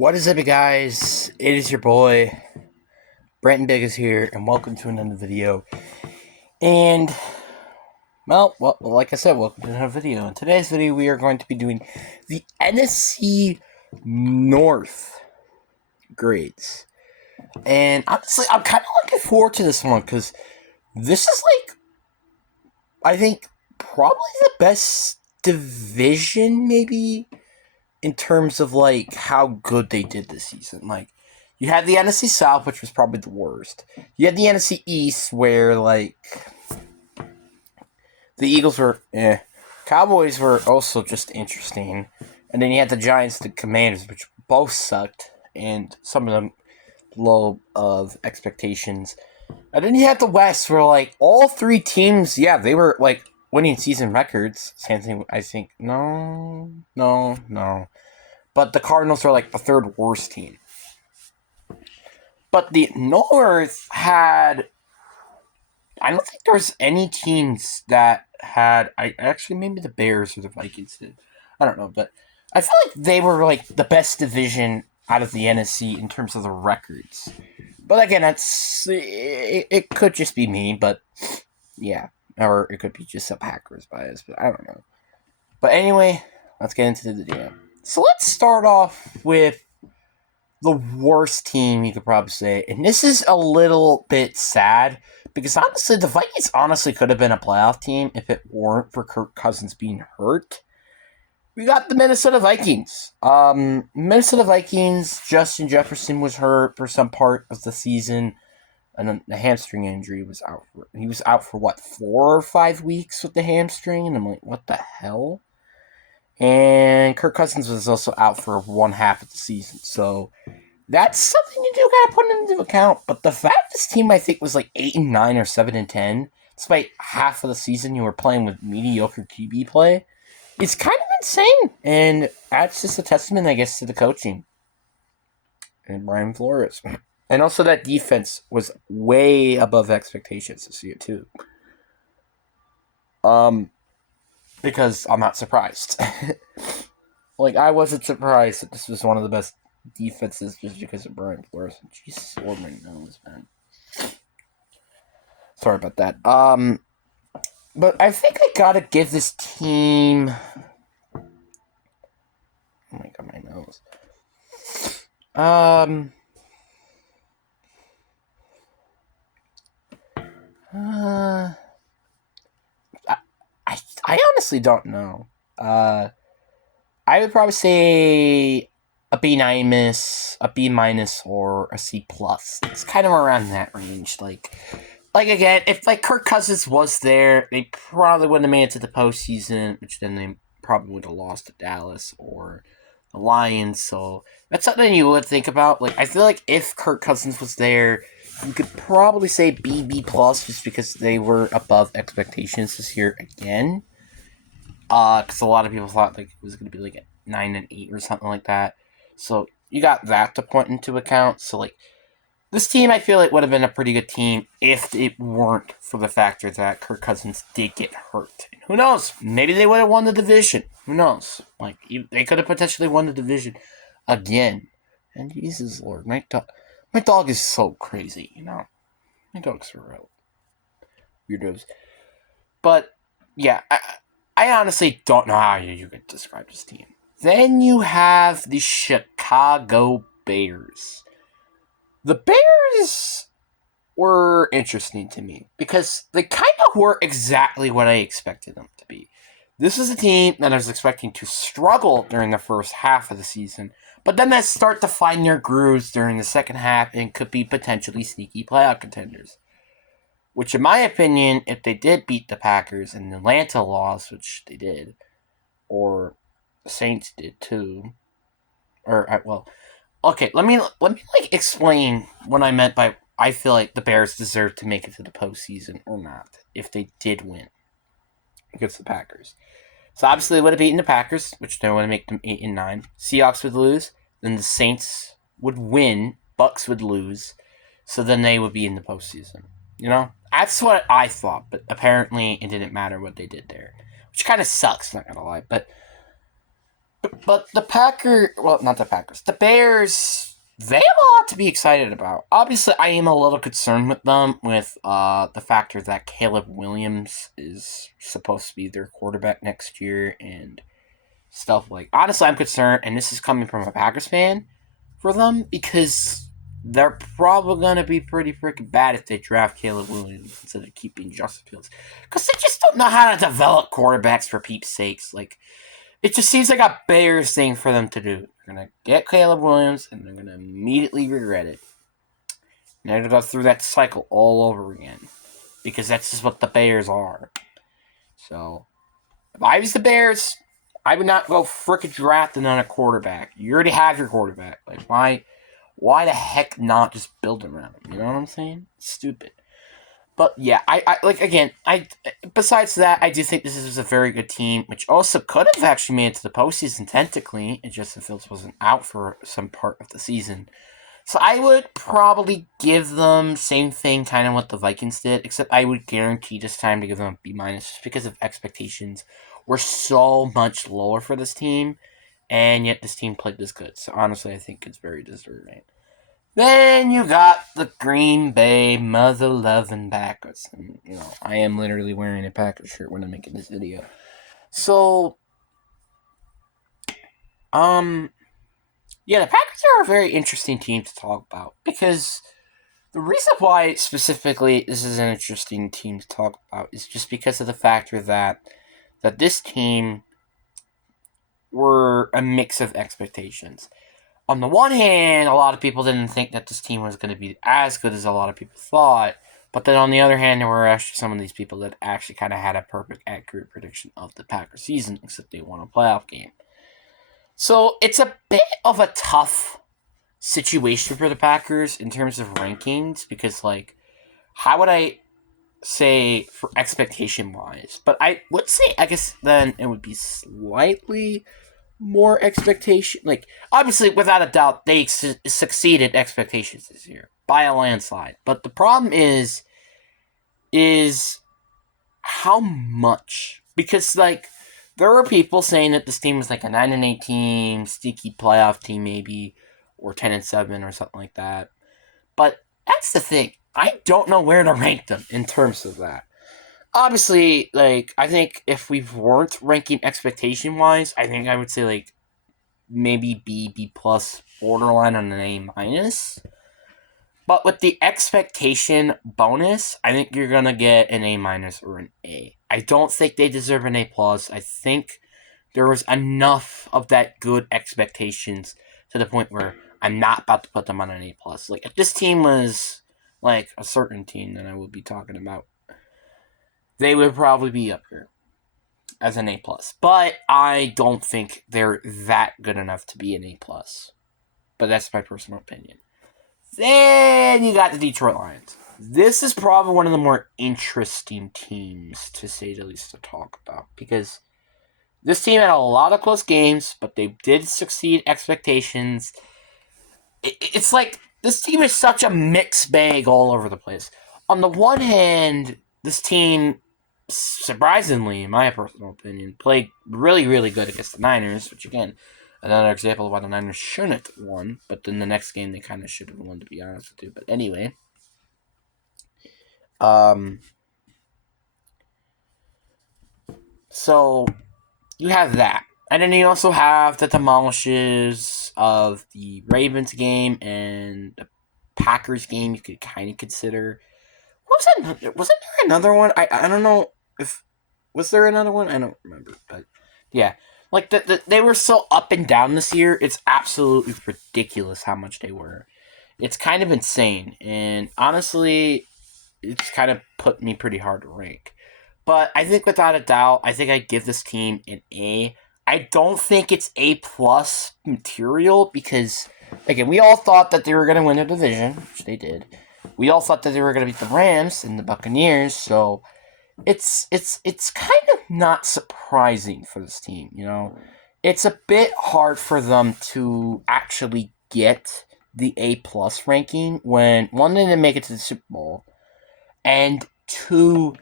What is up, you guys? It is your boy, Brenton Big is here, and welcome to another video. And, well, like I said, welcome to another video. In today's video, we are going to be doing the NFC North grades. And honestly, I'm kind of looking forward to this one, because this is, I think, probably the best division, maybe, in terms of how good they did this season. You had the NFC South, which was probably the worst. You had the NFC East, where the Eagles were Cowboys were also just interesting. And then you had the Giants, the Commanders, which both sucked, and some of them low of expectations. And then you had the West, where all three teams, they were winning season records. Same thing, I think. No. But the Cardinals are the third worst team. But the North had... I don't think there was any teams that had... maybe the Bears or the Vikings did. I don't know, but I feel like they were the best division out of the NFC in terms of the records. But again, it could just be me, but yeah. Or it could be just a Packers bias, but I don't know. But anyway, let's get into the video. So let's start off with the worst team, you could probably say. And this is a little bit sad, because honestly, the Vikings could have been a playoff team if it weren't for Kirk Cousins being hurt. We got the Minnesota Vikings. Minnesota Vikings, Justin Jefferson was hurt for some part of the season. And then the hamstring injury was out. He was out for, 4 or 5 weeks with the hamstring? And I'm like, what the hell? And Kirk Cousins was also out for one half of the season. So that's something you do gotta put into account. But the fact this team, I think, was 8-9 or 7-10, despite half of the season you were playing with mediocre QB play, is kind of insane. And that's just a testament, I guess, to the coaching and Brian Flores. And also that defense was way above expectations this year, too. Because I'm not surprised. I wasn't surprised that this was one of the best defenses just because of Brian Flores. Jesus, Lord, my nose, man. Sorry about that. But I think I gotta give this team... Oh my god, my nose. I honestly don't know. I would probably say a B minus, a B minus, or a C plus. It's kind of around that range. Again, if Kirk Cousins was there, they probably wouldn't have made it to the postseason, which then they probably would have lost to Dallas or the Lions. So that's something you would think about. I feel like if Kirk Cousins was there, you could probably say B plus, just because they were above expectations this year again. Because a lot of people thought it was going to be a 9-8 or something like that. So you got that to point into account. So this team, I feel would have been a pretty good team if it weren't for the factor that Kirk Cousins did get hurt. And who knows? Maybe they would have won the division. Who knows? They could have potentially won the division again. And Jesus Lord, my dog is so crazy, My dog's for real weirdos. But yeah, I honestly don't know how you could describe this team. Then you have the Chicago Bears. The Bears were interesting to me because they kind of were exactly what I expected them to be. This is a team that I was expecting to struggle during the first half of the season, but then they start to find their grooves during the second half and could be potentially sneaky playoff contenders. Which, in my opinion, if they did beat the Packers and Atlanta lost, which they did, or the Saints did too, okay, let me explain what I meant by I feel like the Bears deserve to make it to the postseason or not if they did win against the Packers. So obviously they would have beaten the Packers, which then would make them 8-9. Seahawks would lose, then the Saints would win, Bucks would lose, so then they would be in the postseason. That's what I thought, but apparently it didn't matter what they did there, which kind of sucks, not gonna lie. But But not the Packers, the Bears, they have a lot to be excited about. Obviously, I am a little concerned with them with the factor that Caleb Williams is supposed to be their quarterback next year and stuff like. Honestly, I'm concerned, and this is coming from a Packers fan for them because they're probably gonna be pretty freaking bad if they draft Caleb Williams instead of keeping Justin Fields because they just don't know how to develop quarterbacks for peeps' sakes. Like, it just seems like a Bears thing for them to do. They're going to get Caleb Williams, and they're going to immediately regret it. And they're going to go through that cycle all over again. Because that's just what the Bears are. So, if I was the Bears, I would not go frickin' drafting on a quarterback. You already have your quarterback. Like, why the heck not just build around him? You know what I'm saying? It's stupid. But yeah, besides that, I do think this is a very good team, which also could have actually made it to the postseason technically, and Justin Fields wasn't out for some part of the season. So I would probably give them same thing, kind of what the Vikings did, except I would guarantee this time to give them a B minus, just because of expectations were so much lower for this team, and yet this team played this good. So honestly, I think it's very deserving. Then you got the Green Bay mother-loving Packers. And, I am literally wearing a Packers shirt when I'm making this video. So, the Packers are a very interesting team to talk about. Because the reason why specifically this is an interesting team to talk about is just because of the factor that this team were a mix of expectations. On the one hand, a lot of people didn't think that this team was going to be as good as a lot of people thought. But then on the other hand, there were actually some of these people that actually kind of had a perfect, accurate prediction of the Packers season, except they won a playoff game. So it's a bit of a tough situation for the Packers in terms of rankings because, how would I say for expectation-wise? But I would say, I guess then it would be slightly more expectation. Obviously, without a doubt, they succeeded expectations this year by a landslide. But the problem is how much? Because, there were people saying that this team was like a 9-8 team, sneaky playoff team maybe, or 10-7 or something like that. But that's the thing. I don't know where to rank them in terms of that. Obviously, I think if we weren't ranking expectation-wise, I think I would say, maybe B plus, borderline on an A minus. But with the expectation bonus, I think you're going to get an A minus or an A. I don't think they deserve an A plus. I think there was enough of that good expectations to the point where I'm not about to put them on an A plus. If this team was, a certain team that I would be talking about, they would probably be up here as an A plus. But I don't think they're that good enough to be an A plus. But that's my personal opinion. Then you got the Detroit Lions. This is probably one of the more interesting teams, to say the least, to talk about. Because this team had a lot of close games, but they did succeed expectations. It's like this team is such a mixed bag all over the place. On the one hand, this team, surprisingly, in my personal opinion, played really, really good against the Niners, which, again, another example of why the Niners shouldn't have won, but then the next game they kind of should have won, to be honest with you. But anyway, so you have that. And then you also have the demolishes of the Ravens game and the Packers game you could kind of consider. Wasn't there another one? I don't know if... Was there another one? I don't remember. But yeah. They were so up and down this year, it's absolutely ridiculous how much they were. It's kind of insane. And honestly, it's kind of put me pretty hard to rank. But I think without a doubt, I think I'd give this team an A. I don't think it's A plus material because, again, we all thought that they were going to win the division, which they did. We all thought that they were going to beat the Rams and the Buccaneers, so it's kind of not surprising for this team, It's a bit hard for them to actually get the A plus ranking when, one, they didn't make it to the Super Bowl, and two,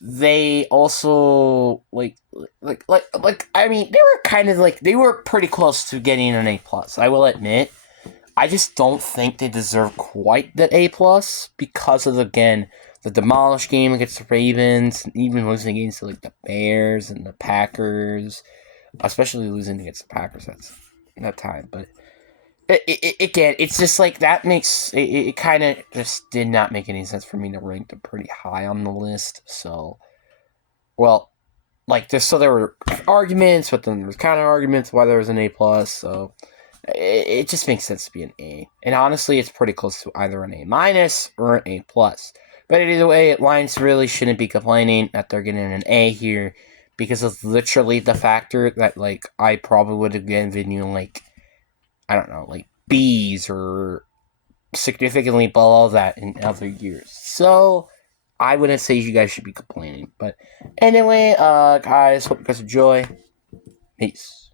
they also I mean, they were kind of like, they were pretty close to getting an A plus. I will admit. I just don't think they deserve quite that A plus because of, again, the demolished game against the Ravens, and even losing against like the Bears and the Packers, especially losing against the Packers that time. But again, it's just like that makes it kind of just did not make any sense for me to rank them pretty high on the list. So, well, like this, so there were arguments, but then there was counter arguments why there was an A plus. So it just makes sense to be an A. And honestly, it's pretty close to either an A minus or an A plus. But either way, Lions really shouldn't be complaining that they're getting an A here, because of literally the factor that, like, I probably would have given you, like, I don't know, like B's or significantly below that in other years. So I wouldn't say you guys should be complaining. But anyway, guys, hope you guys enjoy. Peace.